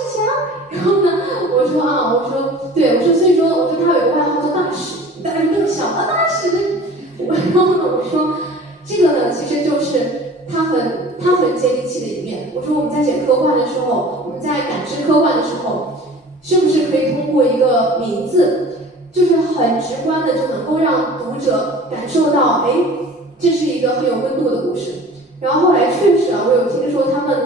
志强。然后呢，我说啊，我说对，我说所以说，我说他有个外号叫大使，大家更小啊，大使。然后呢，我说这个呢，其实就是他很接地气的一面。我说我们在写科幻的时候，我们在感知科幻的时候，是不是可以通过一个名字，就是很直观的就能够让读者感受到，哎，这是一个很有温度的故事。然后后来确实啊，我有听说他们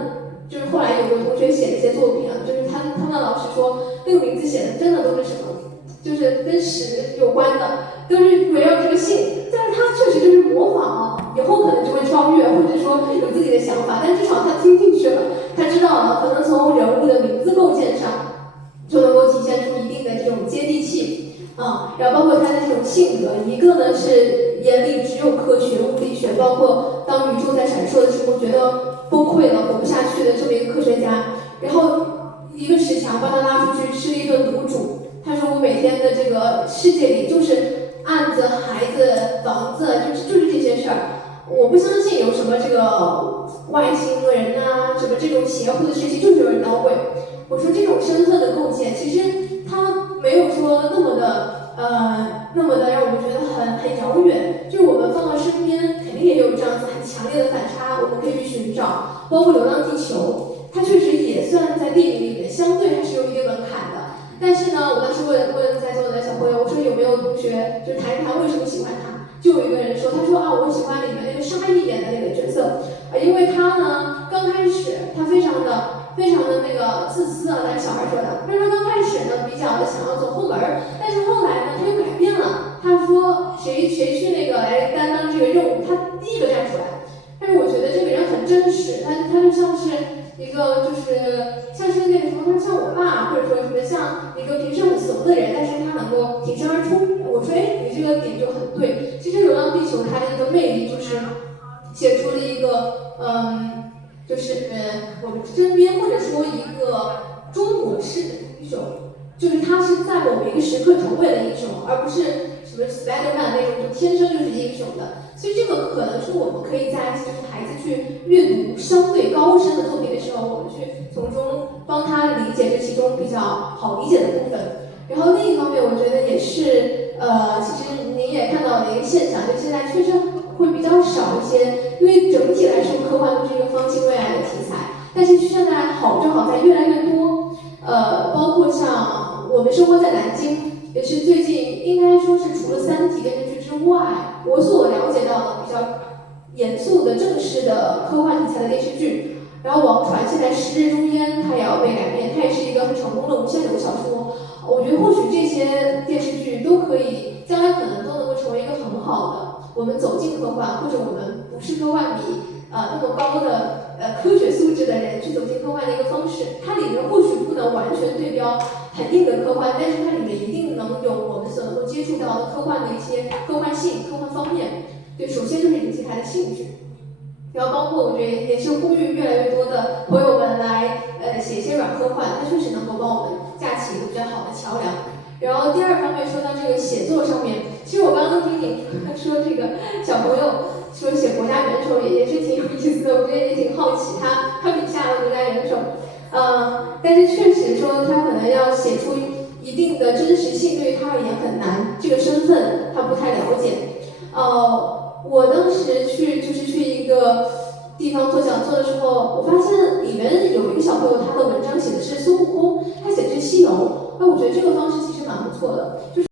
就是后来有个同学写了一些作品啊，就是他们的老师说那个名字写的真的都是什么，就是跟屎有关的，都是围绕这个性。但是他确实就是模仿啊，以后可能就会超越，或者说有自己的想法，但至少他听进去了，他知道了，可能从人物的名字构建上就能够体现出一定的这种接地气啊，然后包括他的这种性格，一个呢是眼里只有科学物理学，包括当宇宙在闪烁的时候觉得崩溃了活不下去的这么一个科学家，然后一个石墙把他拉出去吃了一顿卤煮。他说我每天的这个世界里就是案子、孩子、房子，就是这些事儿。我不相信有什么这个外星人啊，什么这种邪乎的事情，就是有人捣鬼。我说这种身份的构建，其实他没有说那么的让我们觉得很遥远，就是我们放到身边，肯定也有这样子很强烈的反差，我们可以去寻找。包括《流浪地球》，它确实也算在电影里面，相对还是有一定门槛的。但是呢，我当时问在座的小朋友，我说有没有同学就谈一谈为什么喜欢他？就有一个人说，他说啊，我喜欢里面那个沙溢演的那个角色，因为他呢刚开始他非常的那个自私啊，咱小孩说的。但是他刚开始呢比较的想要走后门，但是后来呢他又改变了。他说谁去那个来担当这个任务，他第一个站出来。但是我觉得这个人很真实，他就像是一个就是像是那个什么，他像我爸，或者说什么像一个平时很怂的人，但是他能够挺身而出。我说哎，你这个点就很对。其实《流浪地球》它的一个魅力就是写出了一个就是我们身边或者说一个中国式的英雄，就是他是在某一个时刻成为了英雄，而不是什么 Spider-Man 那种就天生就是英雄的。所以这个可能是我们可以在就是孩子去阅读相对高深的作品的时候，我们去从中帮他理解这其中比较好理解的部分。然后另一方面，我觉得也是其实您也看到了一个现象，就现在确实会比较少一些，因为整体来说科幻都是一个方兴未艾的题材，但是现在好就好在越来越多，包括像我们生活在南京。也是最近应该说是除了3体电视剧之外，我所了解到的比较严肃的正式的科幻题材的电视剧。然后网传现在《时日中烟》它也要被改编，它也是一个很成功的无限流小说。我觉得或许这些电视剧都可以，将来可能都能够成为一个很好的我们走进科幻，或者我们不是科幻迷那么高的科学素质的人去走进科幻的一个方式。它里面或许不能完全对标很硬的科幻，但是它里面一定能有我们所能够接触到的科幻的一些科幻性、科幻方面。对，首先就是引起他的兴趣，然后包括我觉得也是呼吁越来越多的朋友们来写一些软科幻，它确实能够帮我们架起一个比较好的桥梁。然后第二方面说到这个写作上面，其实我刚刚听你说这个小朋友说写国家元首也是挺有意思的，我觉得也挺好奇他笔下的国家元首，但是确实说他可能要写出一定的真实性，对于他而言很难，这个身份他不太了解。我当时去一个地方做讲座的时候，我发现里面有一个小朋友，他的文章写的是孙悟空，他写的是西游，我觉得这个方式其实蛮不错的，就是